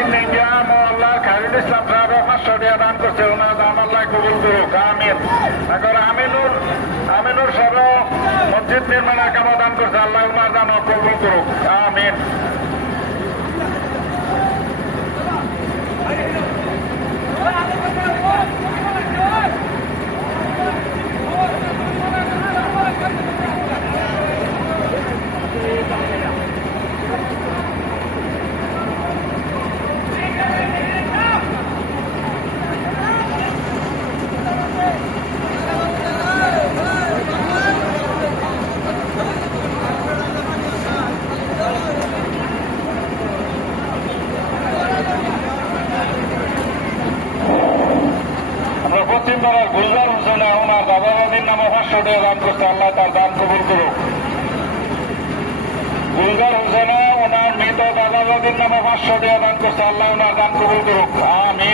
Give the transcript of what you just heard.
India মোল্লা খালিদ ইসলাম সাহেব 500 টাকা দান করছে, ওনার দান আল্লাহ কবুল করুক, আমিন। এখন আমিনুর সহ মসজিদ নির্মাণের কামও দান করছে, আল্লাহ ওনার দান কবুল করুক, আমিন। পশ্চিমবঙ্গের গুলজার হোসেন ওনার দাদাবাদীর নামে 500 টাকা দান করছে, আল্লাহ তার দান কবুল করুক। গুলজার হোসেন ওনার মৃত দাদাবাদীর নামে 500 টাকা দান করছে, আল্লাহ ওনার দান কবুল করুক, আমিন।